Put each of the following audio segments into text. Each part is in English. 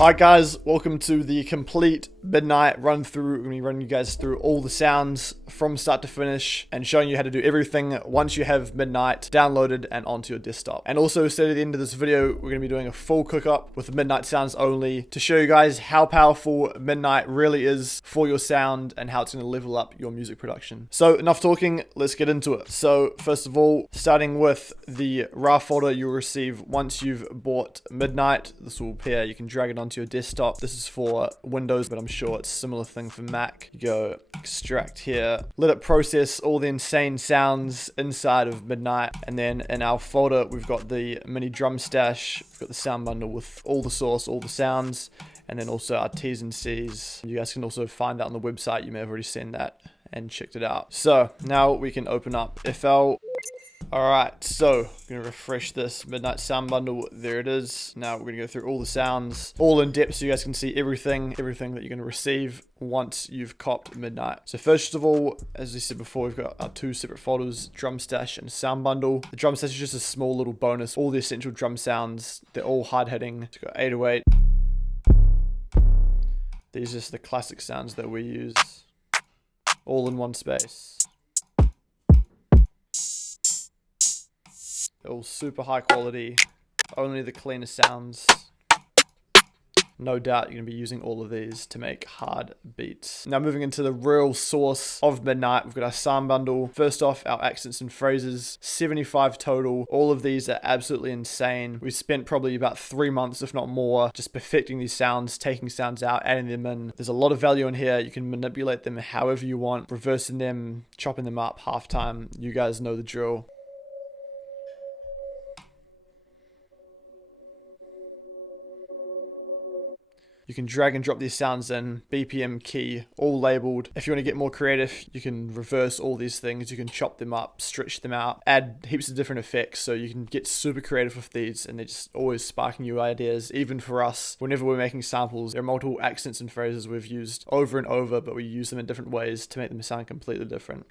Alright guys, welcome to the complete midnight run through. We're going to be running you guys through all the sounds from start to finish and showing you how to do everything once you have midnight downloaded and onto your desktop. And also, at the end of this video, we're going to be doing a full Cookup with the midnight sounds only to show you guys how powerful midnight really is for your sound and how it's going to level up your music production. So enough talking, let's get into it. So first of all, starting with the RAR folder you'll receive once you've bought midnight. This will appear, you can drag it onto your desktop. This is for Windows, but I'm sure it's a similar thing for Mac. You go extract here, let it process all the insane sounds inside of midnight, and then in our folder we've got the mini drum stash. We've got the sound bundle with all the source, all the sounds, and then also our T's and C's. You guys can also find that on the website. You may have already seen that and checked it out. So now we can open up FL. Alright, so I'm going to refresh this midnight sound bundle. There it is. Now we're going to go through all the sounds, all in depth, so you guys can see everything that you're going to receive once you've copped midnight. So first of all, as we said before, we've got our two separate folders, drum stash and sound bundle. The drum stash is just a small little bonus. All the essential drum sounds, they're all hard hitting. So we've got 808. These are just the classic sounds that we use, all in one space. They're all super high quality, only the cleanest sounds. No doubt you're going to be using all of these to make hard beats. Now moving into the real source of midnight, we've got our sound bundle. First off, our accents and phrases, 75 total. All of these are absolutely insane. We've spent probably about 3 months, if not more, just perfecting these sounds, taking sounds out, adding them in. There's a lot of value in here. You can manipulate them however you want, reversing them, chopping them up, halftime. You guys know the drill. You can drag and drop these sounds in, BPM key, all labeled. If you want to get more creative, you can reverse all these things. You can chop them up, stretch them out, add heaps of different effects. So you can get super creative with these, and they're just always sparking new ideas. Even for us, whenever we're making samples, there are multiple accents and phrases we've used over and over, but we use them in different ways to make them sound completely different.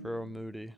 Real moody.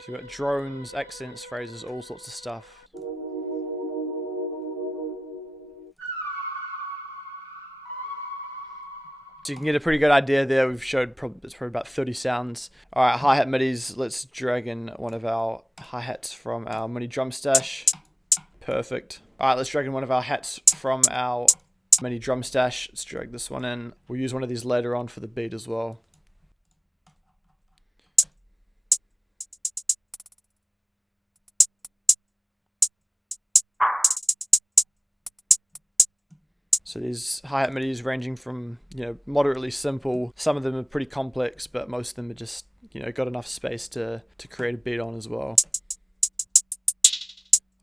So you've got drones, accents, phrases, all sorts of stuff. So you can get a pretty good idea there. We've showed it's probably about 30 sounds. Alright, hi-hat midis. Let's drag in one of our hi-hats from our mini drum stash. Perfect. Alright, let's drag in one of our hats from our mini drum stash. Let's drag this one in. We'll use one of these later on for the beat as well. So these hi-hat midis ranging from, moderately simple. Some of them are pretty complex, but most of them are just, got enough space to create a beat on as well.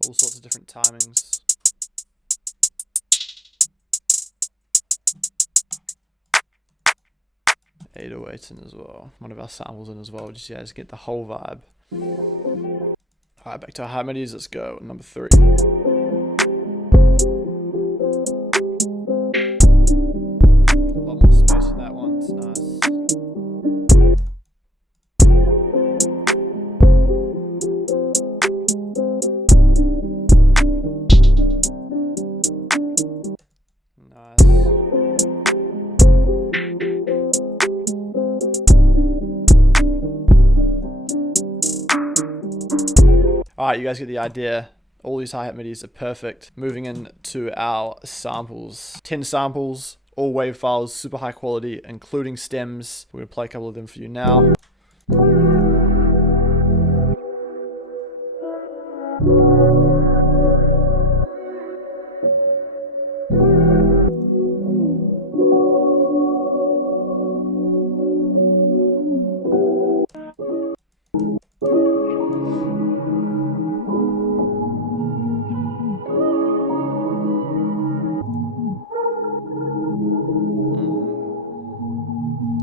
All sorts of different timings. .808 in as well. One of our samples in as well, just you guys get the whole vibe. Alright, back to our hi-hat midis. Let's go. Number 3. Alright, you guys get the idea. All these hi-hat midis are perfect. Moving into our samples. 10 samples, all wave files, super high quality, including stems. We're gonna play a couple of them for you now.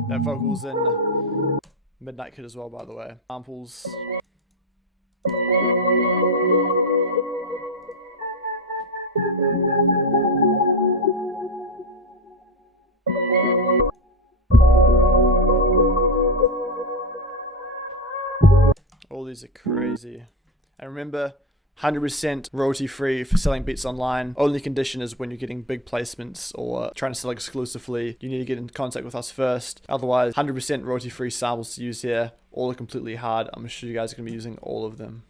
That vocal's in Midnight Kid as well, by the way. Samples. All these are crazy. And remember, 100% royalty free for selling beats online. Only condition is when you're getting big placements or trying to sell exclusively, you need to get in contact with us first. Otherwise, 100% royalty free samples to use here. All are completely hard. I'm sure you guys are going to be using all of them.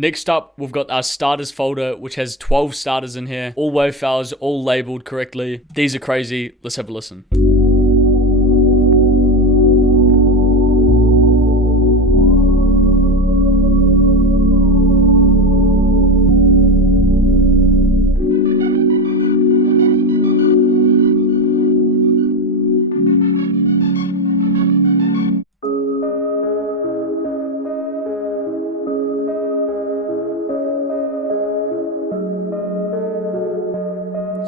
Next up, we've got our starters folder, which has 12 starters in here. All wave files, all labeled correctly. These are crazy. Let's have a listen.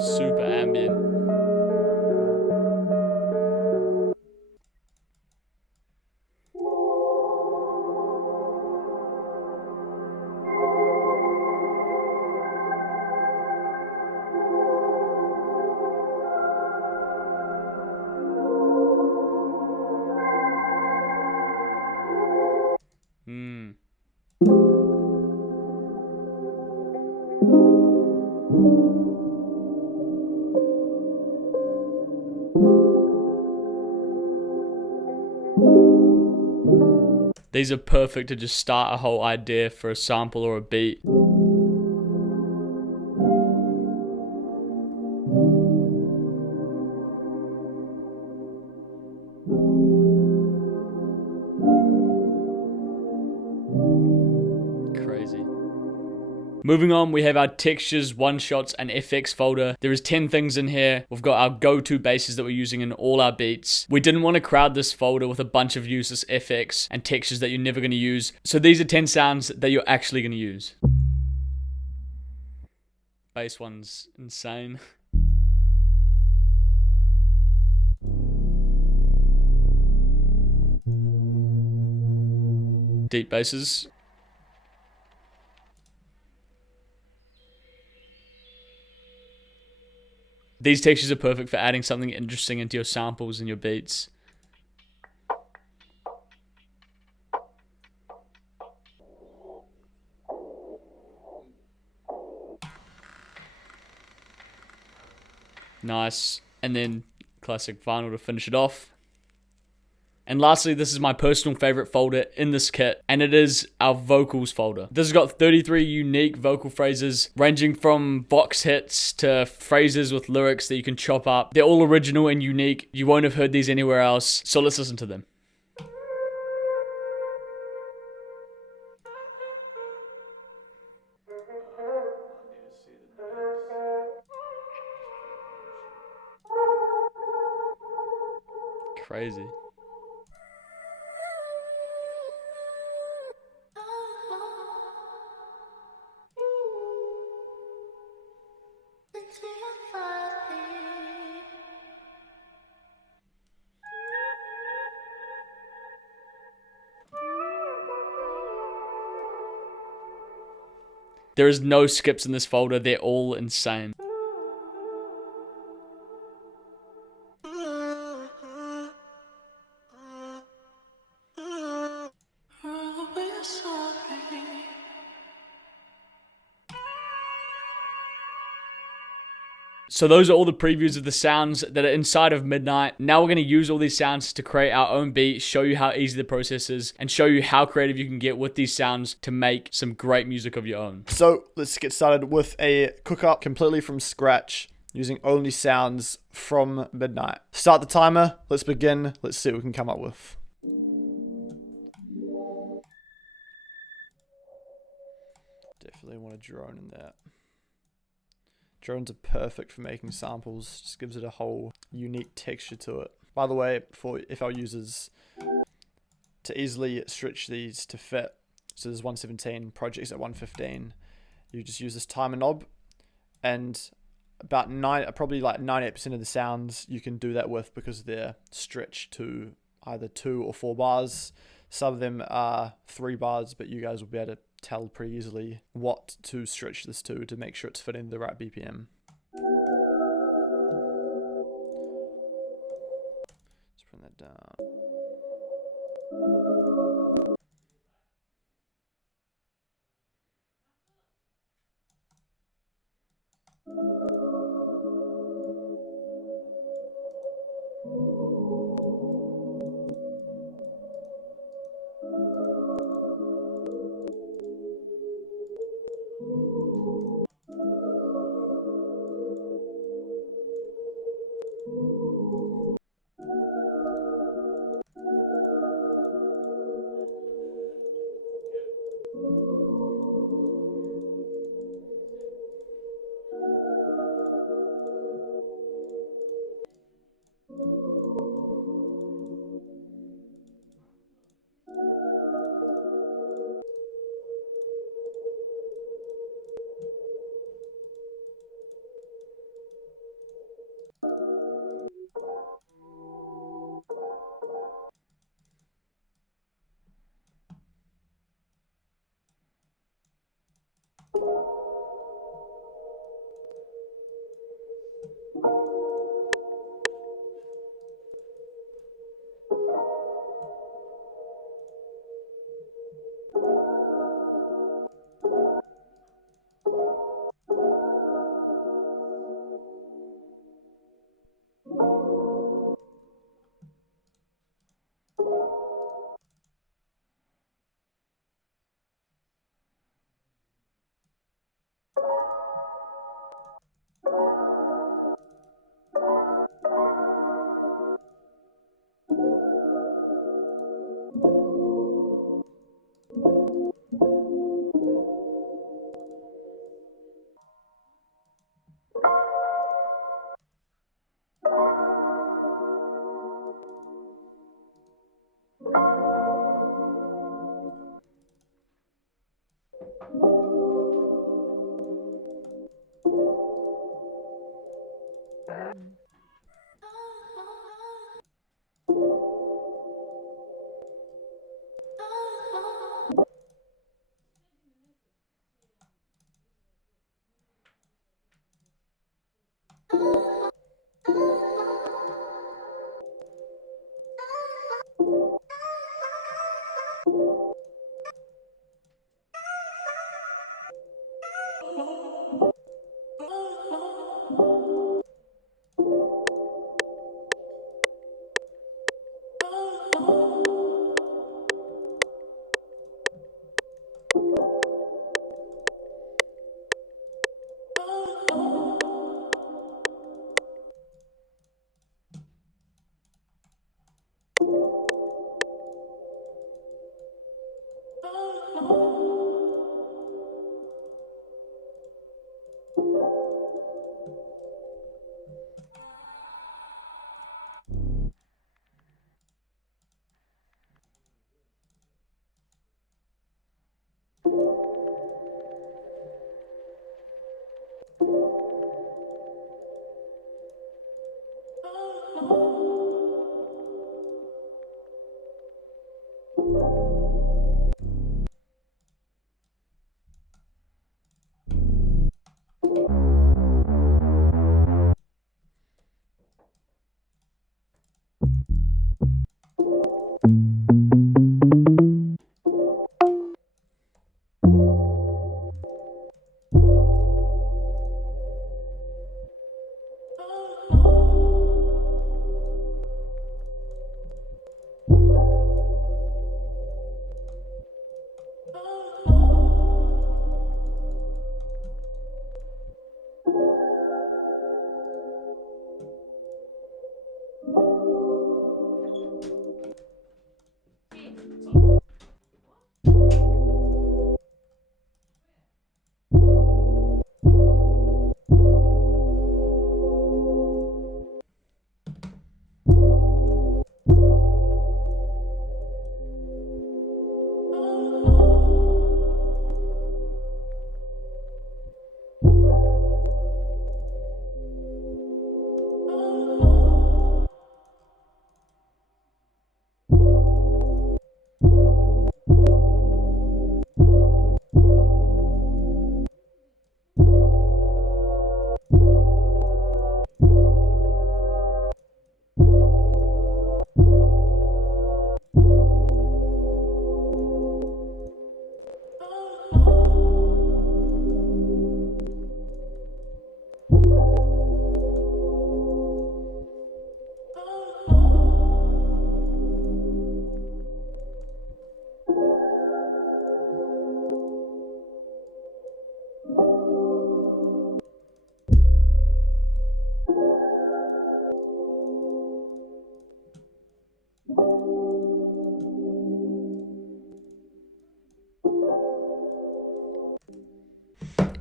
Super ambient. These are perfect to just start a whole idea for a sample or a beat. Crazy. Moving on, we have our textures, one-shots, and FX folder. There is 10 things in here. We've got our go-to basses that we're using in all our beats. We didn't want to crowd this folder with a bunch of useless FX and textures that you're never going to use. So these are 10 sounds that you're actually going to use. Bass one's insane. Deep basses. These textures are perfect for adding something interesting into your samples and your beats. Nice. And then classic vinyl to finish it off. And lastly, this is my personal favorite folder in this kit, and it is our vocals folder. This has got 33 unique vocal phrases, ranging from box hits to phrases with lyrics that you can chop up. They're all original and unique. You won't have heard these anywhere else, so let's listen to them. Crazy. There is no skips in this folder. They're all insane. So those are all the previews of the sounds that are inside of Midnight. Now we're going to use all these sounds to create our own beat, show you how easy the process is, and show you how creative you can get with these sounds to make some great music of your own. So let's get started with a Cookup completely from scratch, using only sounds from Midnight. Start the timer. Let's begin. Let's see what we can come up with. Definitely want a drone in there. Drones are perfect for making samples. Just gives it a whole unique texture to it. By the way, if our users to easily stretch these to fit, so there's 117, projects at 115, you just use this timer knob, and about probably like 98% of the sounds you can do that with because they're stretched to either 2 or 4 bars. Some of them are 3 bars, but you guys will be able to tell pretty easily what to stretch this to make sure it's fitting the right BPM. Let's bring that down.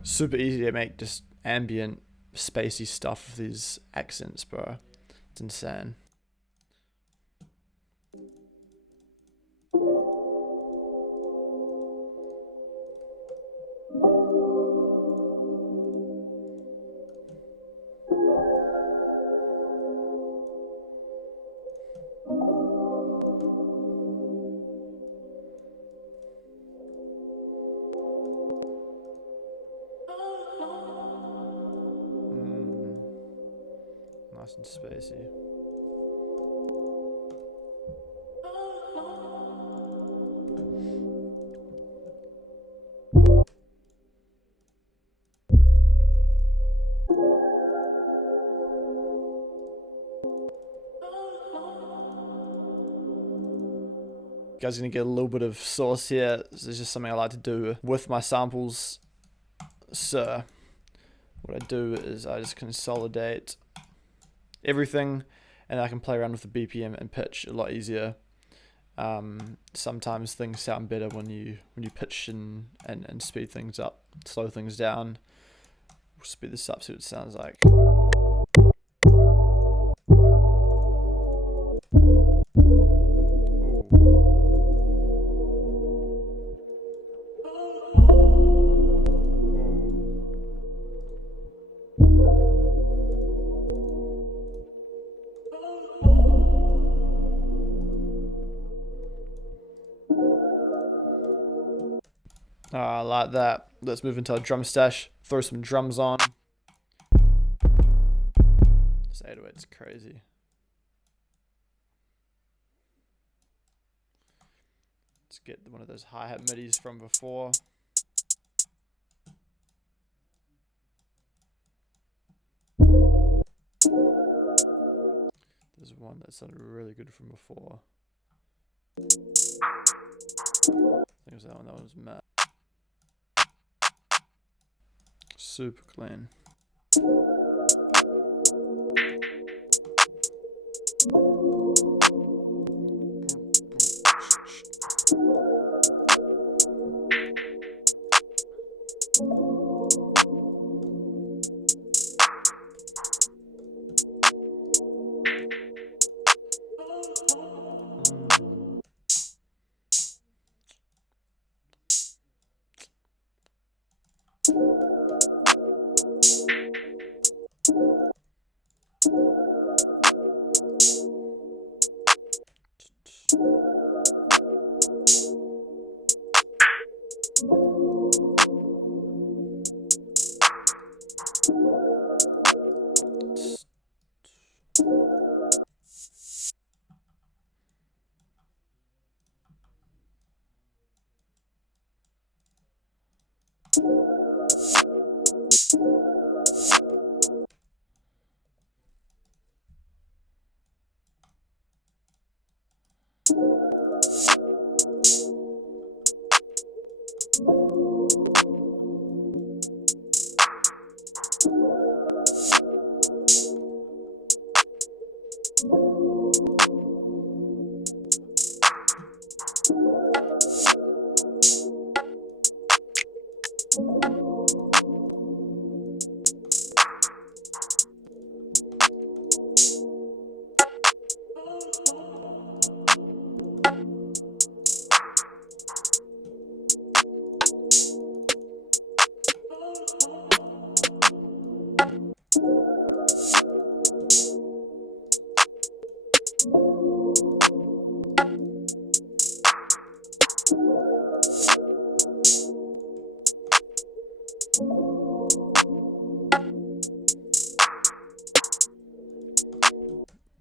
super easy to make just ambient, spacey stuff with these accents, bro. It's insane. Nice and spacey. You guys are gonna get a little bit of sauce here. This is just something I like to do with my samples. So what I do is I just consolidate everything, and I can play around with the BPM and pitch a lot easier. Sometimes things sound better when you pitch and speed things up, slow things down. We'll speed this up, see what it sounds like. I like that. Let's move into our drum stash. Throw some drums on. This 808's crazy. Let's get one of those hi-hat midis from before. There's one that sounded really good from before. I think it was that one. That one was Matt. Super clean.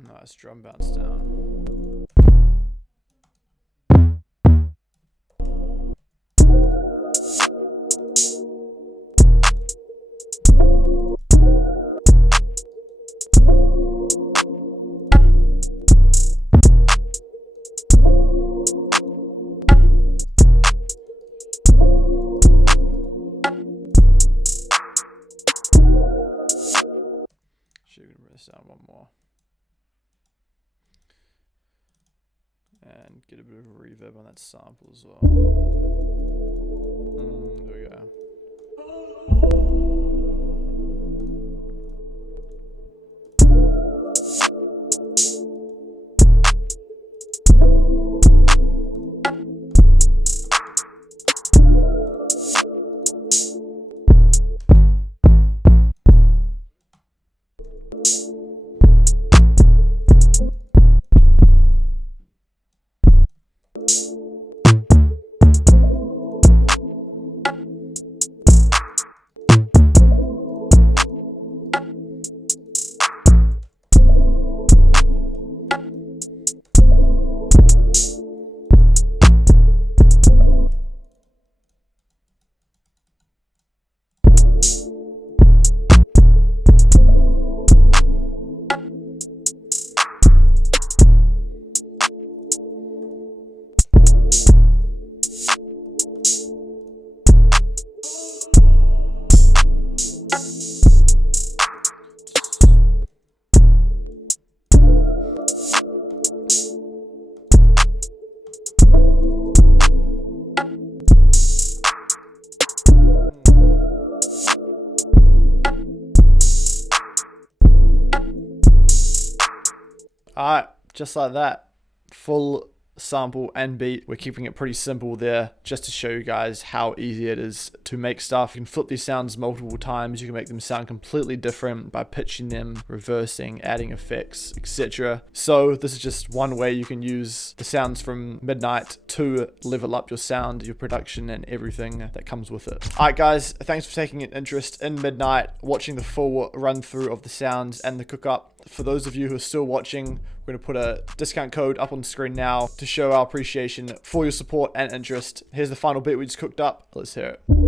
Nice drum bounce down. Should we bring this down one more? And get a bit of reverb on that sample as well. There we go. Alright, just like that. Full sample and beat. We're keeping it pretty simple there just to show you guys how easy it is to make stuff. You can flip these sounds multiple times. You can make them sound completely different by pitching them, reversing, adding effects, etc. So this is just one way you can use the sounds from Midnight to level up your sound, your production, and everything that comes with it. Alright guys, thanks for taking an interest in Midnight, watching the full run through of the sounds and the Cookup. For those of you who are still watching, we're going to put a discount code up on the screen now to show our appreciation for your support and interest. Here's the final bit we just cooked up. Let's hear it.